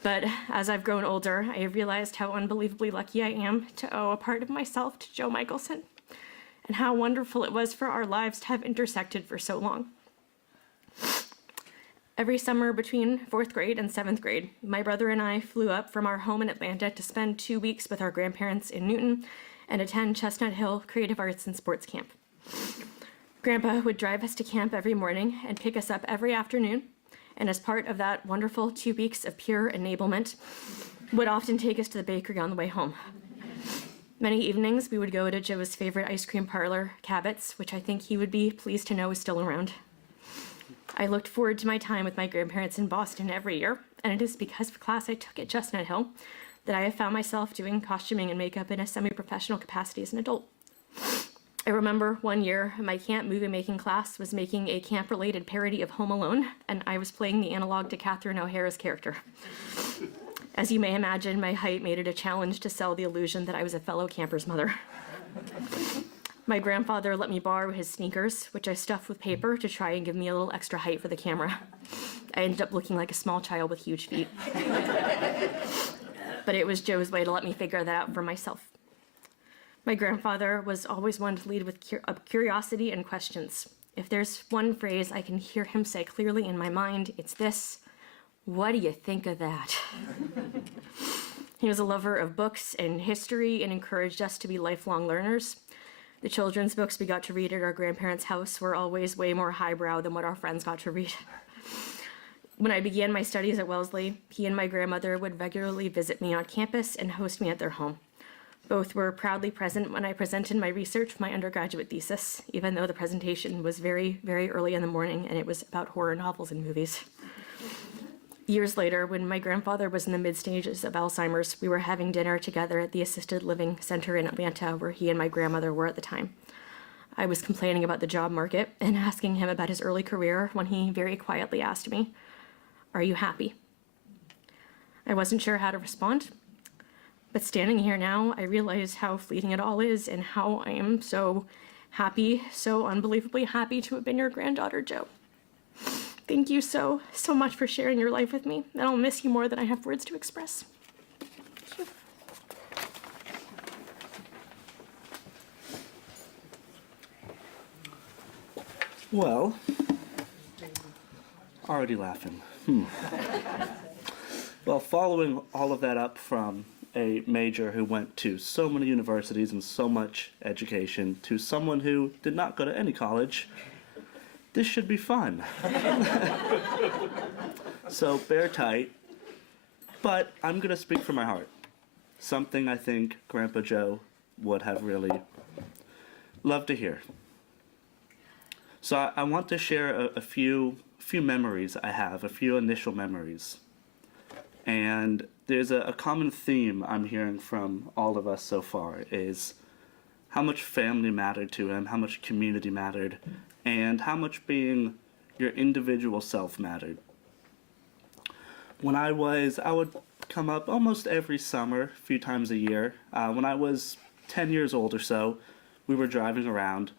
But as I've grown older, I have realized how unbelievably lucky I am to owe a part of myself to Joe Michelson, and how wonderful it was for our lives to have intersected for so long. Every summer between 4th grade and 7th grade, my brother and I flew up from our home in Atlanta to spend 2 weeks with our grandparents in Newton and attend Chestnut Hill Creative Arts and Sports Camp. Grandpa would drive us to camp every morning and pick us up every afternoon, and as part of that wonderful 2 weeks of pure enablement, would often take us to the bakery on the way home. Many evenings, we would go to Joe's favorite ice cream parlor, Cabot's, which I think he would be pleased to know is still around. I looked forward to my time with my grandparents in Boston every year, and it is because of a class I took at Chestnut Hill that I have found myself doing costuming and makeup in a semi-professional capacity as an adult. I remember one year my camp movie-making class was making a camp-related parody of Home Alone, and I was playing the analog to Catherine O'Hara's character. As you may imagine, my height made it a challenge to sell the illusion that I was a fellow camper's mother. My grandfather let me borrow his sneakers, which I stuffed with paper to try and give me a little extra height for the camera. I ended up looking like a small child with huge feet. but it was Joe's way to let me figure that out for myself. My grandfather was always one to lead with curiosity and questions. If there's one phrase I can hear him say clearly in my mind, it's this: "What do you think of that?" He was a lover of books and history and encouraged us to be lifelong learners. The children's books we got to read at our grandparents' house were always way more highbrow than what our friends got to read. When I began my studies at Wellesley, he and my grandmother would regularly visit me on campus and host me at their home. Both were proudly present when I presented my research for my undergraduate thesis, even though the presentation was very, very early in the morning and it was about horror novels and movies. Years later, when my grandfather was in the mid-stages of Alzheimer's, we were having dinner together at the assisted living center in Atlanta, where he and my grandmother were at the time. I was complaining about the job market and asking him about his early career when he very quietly asked me, "Are you happy?" I wasn't sure how to respond, but standing here now, I realize how fleeting it all is and how I am so happy, so unbelievably happy to have been your granddaughter, Joe. Thank you so much for sharing your life with me, and I'll miss you more than I have words to express. Well, already laughing. Well, following all of that up from a major who went to so many universities and so much education to someone who did not go to any college, this should be fun. So bear tight, but I'm gonna speak from my heart. Something I think Grandpa Joe would have really loved to hear. So I want to share a few memories I have, a few initial memories. And there's a common theme I'm hearing from all of us so far is how much family mattered to him, how much community mattered, and how much being your individual self mattered. When I would come up almost every summer, a few times a year. When I was 10 years old or so, we were driving around,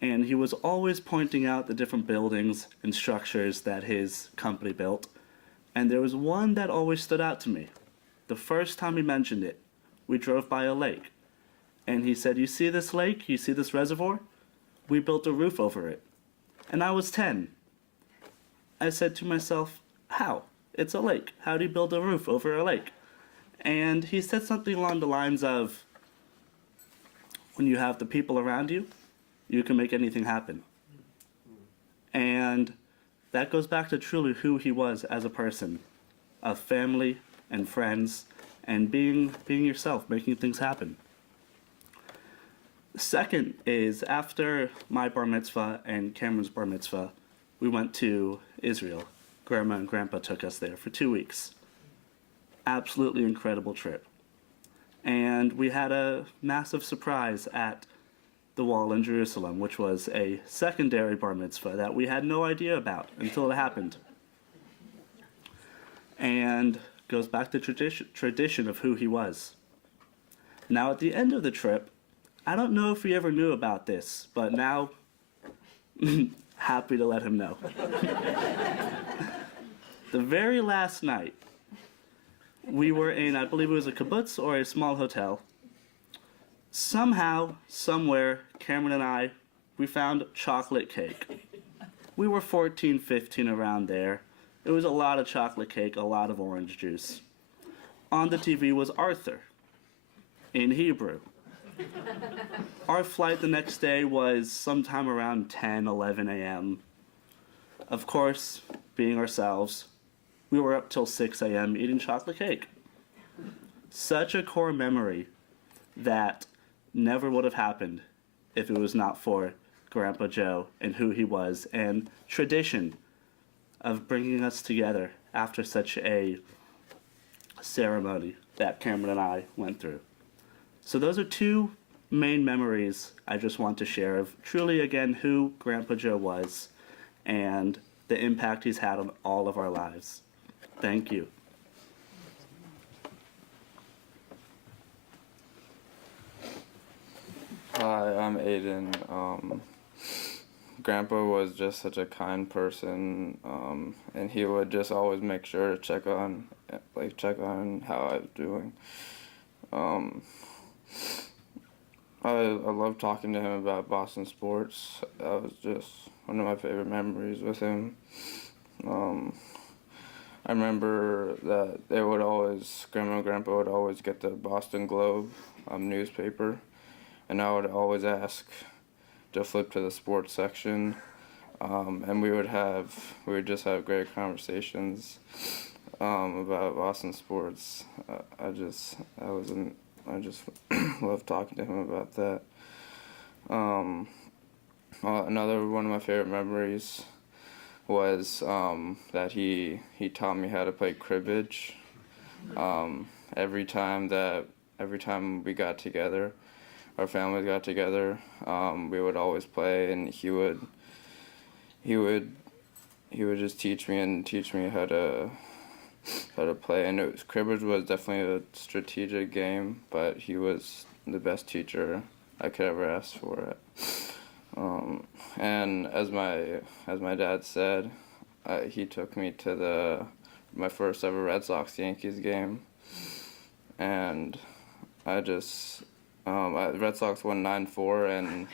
and he was always pointing out the different buildings and structures that his company built. And there was one that always stood out to me. The first time he mentioned it, we drove by a lake. And he said, "You see this lake? You see this reservoir? We built a roof over it." And I was 10. I said to myself, how? It's a lake. How do you build a roof over a lake? And he said something along the lines of, when you have the people around you, you can make anything happen. And that goes back to truly who he was as a person, of family and friends, and being yourself, making things happen. The second is after my bar mitzvah and Cameron's bar mitzvah, we went to Israel. Grandma and Grandpa took us there for 2 weeks. Absolutely incredible trip. And we had a massive surprise at the wall in Jerusalem, which was a secondary bar mitzvah that we had no idea about until it happened. And goes back to tradition of who he was. Now at the end of the trip, I don't know if he ever knew about this, but now, happy to let him know. The very last night, we were in, I believe it was a kibbutz or a small hotel. Somehow, somewhere, Cameron and I, we found chocolate cake. We were 14, 15 around there. It was a lot of chocolate cake, a lot of orange juice. On the TV was Arthur, in Hebrew. Our flight the next day was sometime around 10, 11 a.m. Of course, being ourselves, we were up till 6 a.m. eating chocolate cake. Such a core memory that never would have happened if it was not for Grandpa Joe and who he was, and tradition of bringing us together after such a ceremony that Cameron and I went through. So those are two main memories I just want to share of truly, again, who Grandpa Joe was and the impact he's had on all of our lives. Thank you. Hi, I'm Aiden. Grandpa was just such a kind person, and he would just always make sure to check on how I was doing. I love talking to him about Boston sports. That was just one of my favorite memories with him. I remember that Grandma and Grandpa would always get the Boston Globe newspaper, and I would always ask to flip to the sports section, and we would just have great conversations about Boston sports. I just love talking to him about that. Another one of my favorite memories was that he taught me how to play cribbage. Every time we got together, our families got together, we would always play, and he would just teach me how to play. And cribbage was definitely a strategic game, but he was the best teacher I could ever ask for it. And as my dad said, he took me to my first ever Red Sox Yankees game, and Red Sox won 9-4,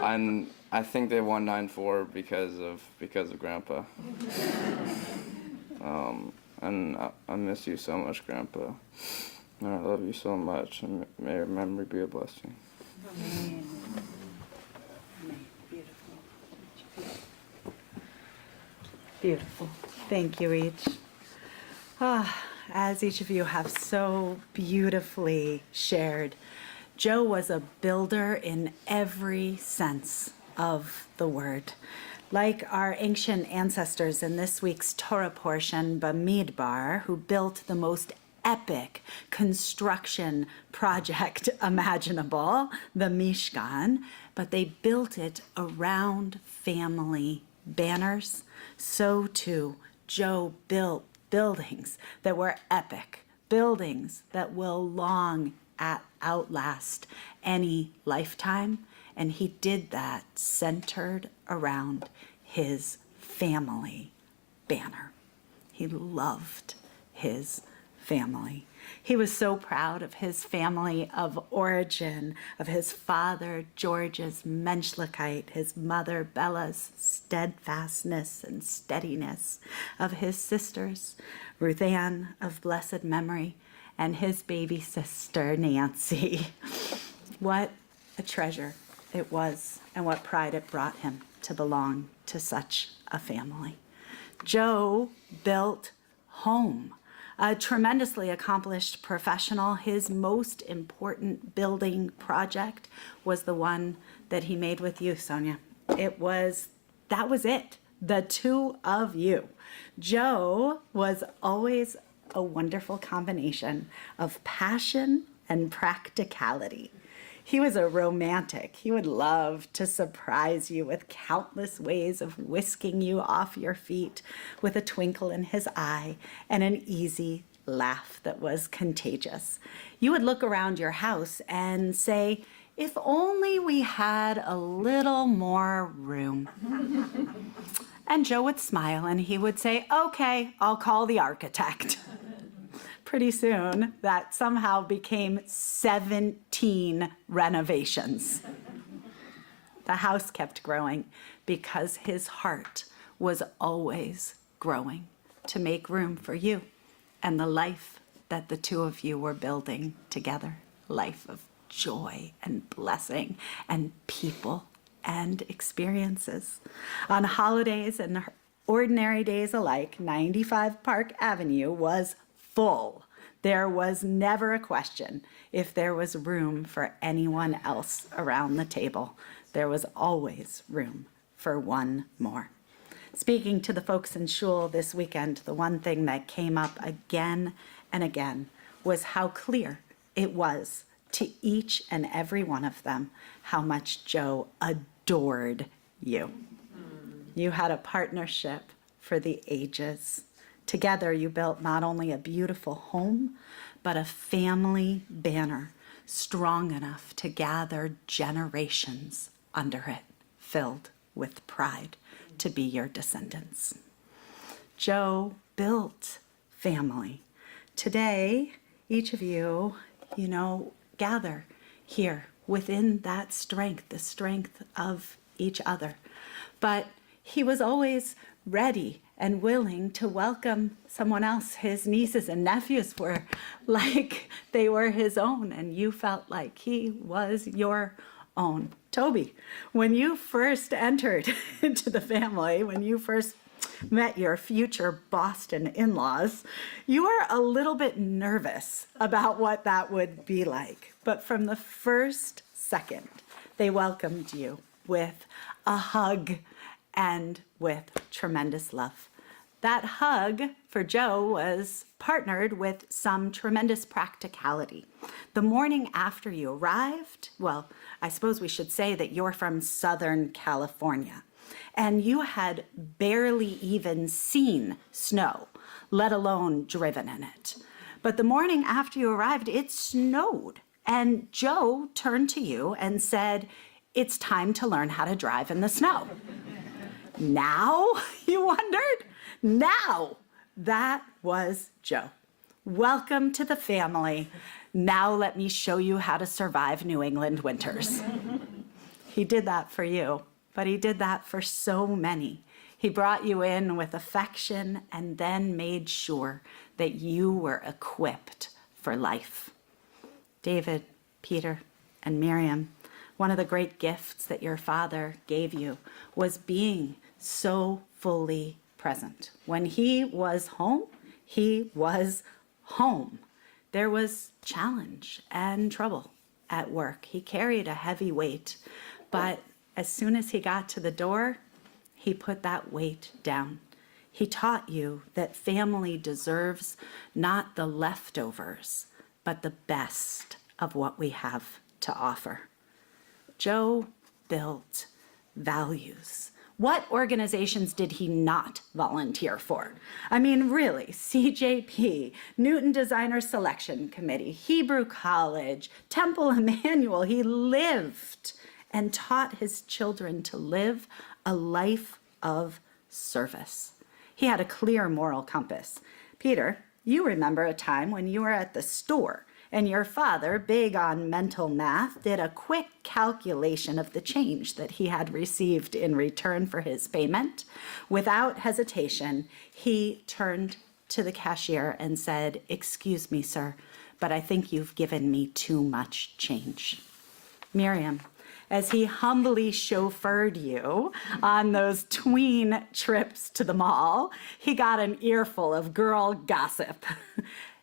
and I think they won 9-4 because of Grandpa. And I miss you so much, Grandpa. And I love you so much, and may your memory be a blessing. Beautiful. Thank you each. As each of you have so beautifully shared, Joe was a builder in every sense of the word. Like our ancient ancestors in this week's Torah portion, Bamidbar, who built the most epic construction project imaginable, the Mishkan, but they built it around family banners. So too, Joe built buildings that were epic, buildings that will outlast any lifetime, and he did that centered around his family banner. He loved his family. He was so proud of his family of origin, of his father, George's Menschlichkeit, his mother, Bella's steadfastness and steadiness, of his sisters, Ruth Ann of blessed memory, and his baby sister, Nancy. What a treasure it was, and what pride it brought him to belong to such a family. Joe built home. A tremendously accomplished professional, his most important building project was the one that he made with you, Sonia. That was it, the two of you. Joe was always a wonderful combination of passion and practicality. He was a romantic. He would love to surprise you with countless ways of whisking you off your feet with a twinkle in his eye and an easy laugh that was contagious. You would look around your house and say, if only we had a little more room. And Joe would smile and he would say, okay, I'll call the architect. Pretty soon, that somehow became 17 renovations. The house kept growing because his heart was always growing to make room for you and the life that the two of you were building together. Life of joy and blessing and people and experiences. On holidays and ordinary days alike, 95 Park Avenue was full. There was never a question if there was room for anyone else around the table. There was always room for one more. Speaking to the folks in shul this weekend, the one thing that came up again and again was how clear it was to each and every one of them how much Joe adored you. You had a partnership for the ages. Together, you built not only a beautiful home, but a family banner strong enough to gather generations under it. filled with pride to be your descendants. Joe built family. Today, each of you, gather here within that strength, the strength of each other. But he was always ready and willing to welcome someone else. His nieces and nephews were like they were his own, and you felt like he was your own. Toby, when you first entered into the family, when you first met your future Boston in-laws, you were a little bit nervous about what that would be like. But from the first second, they welcomed you with a hug and with tremendous love. That hug for Joe was partnered with some tremendous practicality. The morning after you arrived, well, I suppose we should say that you're from Southern California, and you had barely even seen snow, let alone driven in it. But the morning after you arrived, it snowed, and Joe turned to you and said, "It's time to learn how to drive in the snow." Now, you wondered? Now, that was Joe. Welcome to the family. Now let me show you how to survive New England winters. He did that for you, but he did that for so many. He brought you in with affection and then made sure that you were equipped for life. David, Peter, and Miriam, one of the great gifts that your father gave you was being so fully present. When he was home, he was home. There was challenge and trouble at work. He carried a heavy weight, but as soon as he got to the door, he put that weight down. He taught you that family deserves not the leftovers, but the best of what we have to offer. Joe built values. What organizations did he not volunteer for? I mean, really, CJP, Newton Designer Selection Committee, Hebrew College, Temple Emmanuel. He lived and taught his children to live a life of service. He had a clear moral compass. Peter, you remember a time when you were at the store and your father, big on mental math, did a quick calculation of the change that he had received in return for his payment. Without hesitation, he turned to the cashier and said, "Excuse me, sir, but I think you've given me too much change." Miriam, as he humbly chauffeured you on those tween trips to the mall, he got an earful of girl gossip.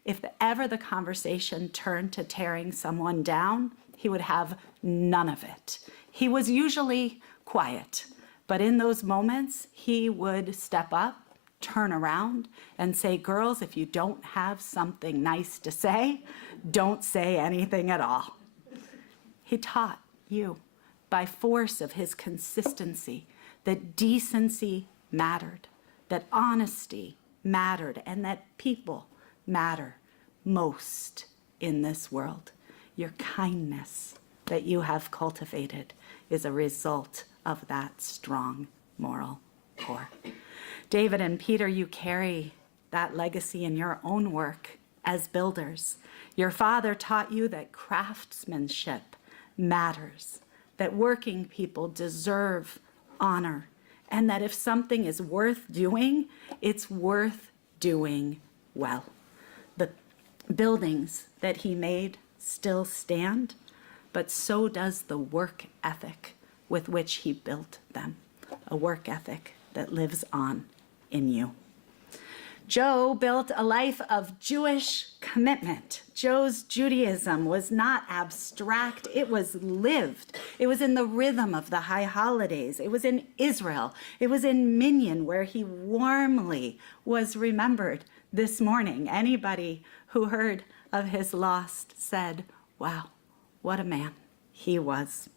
If ever the conversation turned to tearing someone down, he would have none of it. He was usually quiet, but in those moments, he would step up, turn around, and say, "Girls, if you don't have something nice to say, don't say anything at all." He taught you, by force of his consistency, that decency mattered, that honesty mattered, and that people matter most in this world. Your kindness that you have cultivated is a result of that strong moral core. David and Peter, you carry that legacy in your own work as builders. Your father taught you that craftsmanship matters, that working people deserve honor, and that if something is worth doing, it's worth doing well. The buildings that he made still stand, but so does the work ethic with which he built them, a work ethic that lives on in you. Joe built a life of Jewish commitment. Joe's Judaism was not abstract, it was lived. It was in the rhythm of the high holidays. It was in Israel. It was in Minyan, where he warmly was remembered this morning. Anybody who heard of his loss said, "Wow, what a man he was."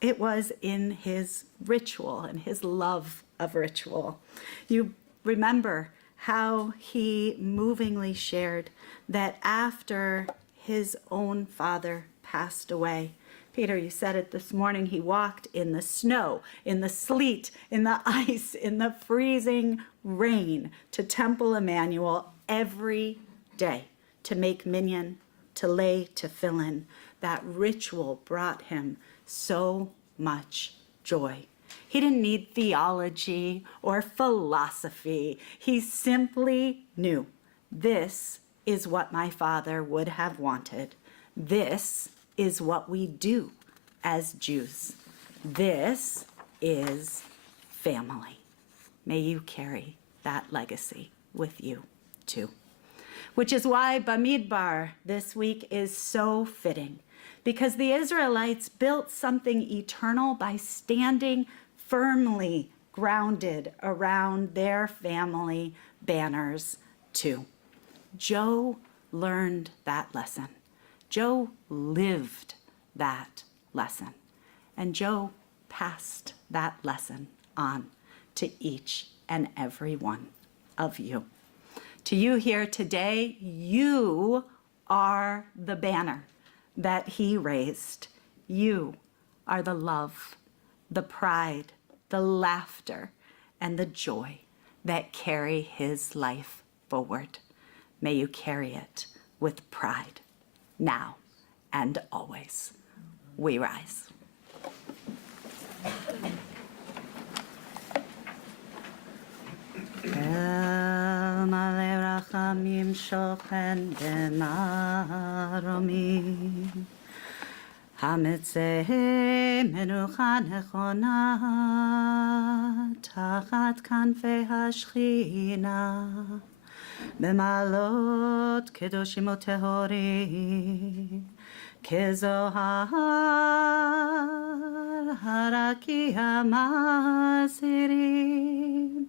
It was in his ritual and his love of ritual. You remember how he movingly shared that after his own father passed away, Peter, you said it this morning, he walked in the snow, in the sleet, in the ice, in the freezing rain to Temple Emmanuel every day to make minyan, to lay, to fill in. That ritual brought him so much joy. He didn't need theology or philosophy. He simply knew, this is what my Father would have wanted. This is what we do as Jews. This is family. May you carry that legacy with you too. Which is why Bamidbar this week is so fitting, because the Israelites built something eternal by standing firmly grounded around their family banners too. Joe learned that lesson. Joe lived that lesson. And Joe passed that lesson on to each and every one of you. To you here today, you are the banner that he raised. You are the love, the pride, the laughter, and the joy that carry his life forward. May you carry it with pride, now and always. We rise. El male rachamim shochen b'maromim, hametzeh menucha nechona tachat kanfei hashchina, b'malot kedoshim utehorim, kezohar harakia masirim,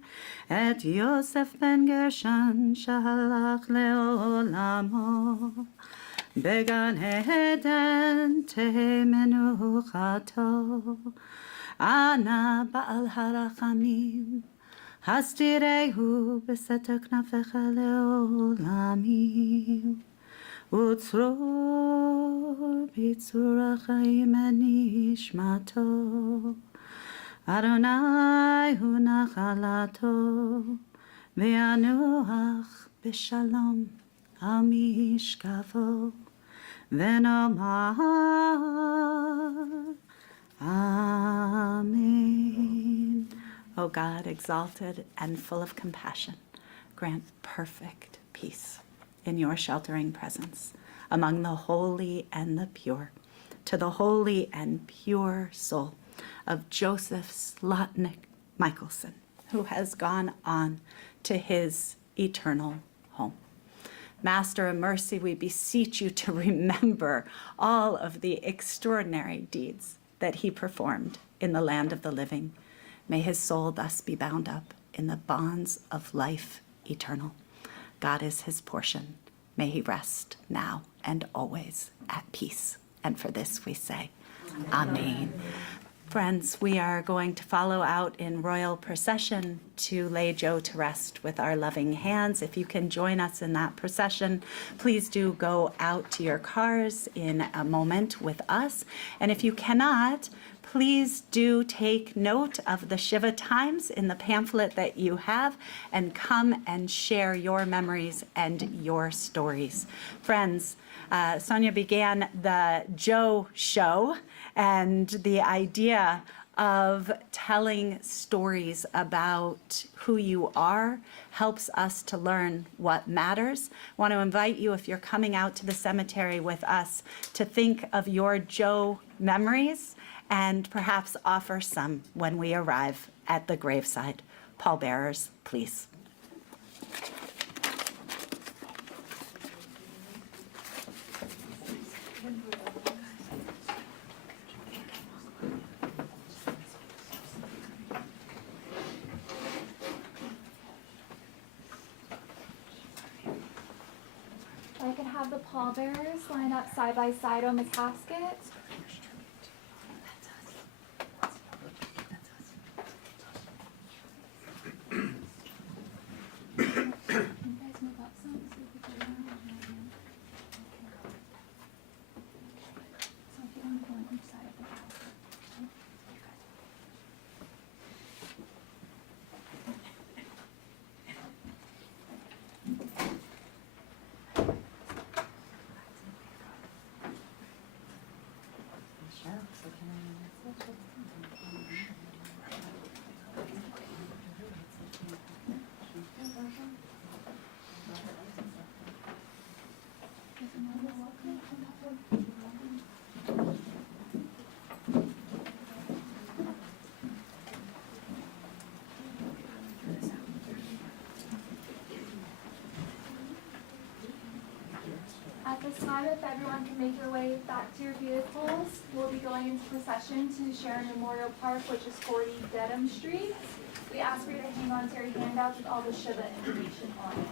et Yosef ben Gershon שהלך לעולמו, בגן עדן תהא מנוחתו. אנא בעל הרחמים, הסתירהו בסתר כנפיך לעולמים, וצרור בצרור החיים נשמתו. אדוני הוא נחלתו, וינוח בשלום על משכבו, ונאמר Amen. O God, exalted and full of compassion, grant perfect peace in your sheltering presence among the holy and the pure, to the holy and pure soul of Joseph Slotnick Michelson, who has gone on to his eternal home. Master of mercy, we beseech you to remember all of the extraordinary deeds that he performed in the land of the living. May his soul thus be bound up in the bonds of life eternal. God is his portion. May he rest now and always at peace. And for this we say, Amen. Friends, we are going to follow out in royal procession to lay Joe to rest with our loving hands. If you can join us in that procession, please do go out to your cars in a moment with us. And if you cannot, please do take note of the Shiva times in the pamphlet that you have and come and share your memories and your stories. Friends, Sonia began the Joe show, and the idea of telling stories about who you are helps us to learn what matters. I want to invite you, if you're coming out to the cemetery with us, to think of your Joe memories and perhaps offer some when we arrive at the graveside. Pallbearers, please. I could have the pallbearers line up side by side on the casket. You guys move up some so we can get around. So if you want to go on each side. At this time, if everyone can make your way back to your vehicles, we'll be going into procession to Sharon Memorial Park, which is 40 Dedham Street. We ask for you to hang on to your handouts with all the Shiva information on it.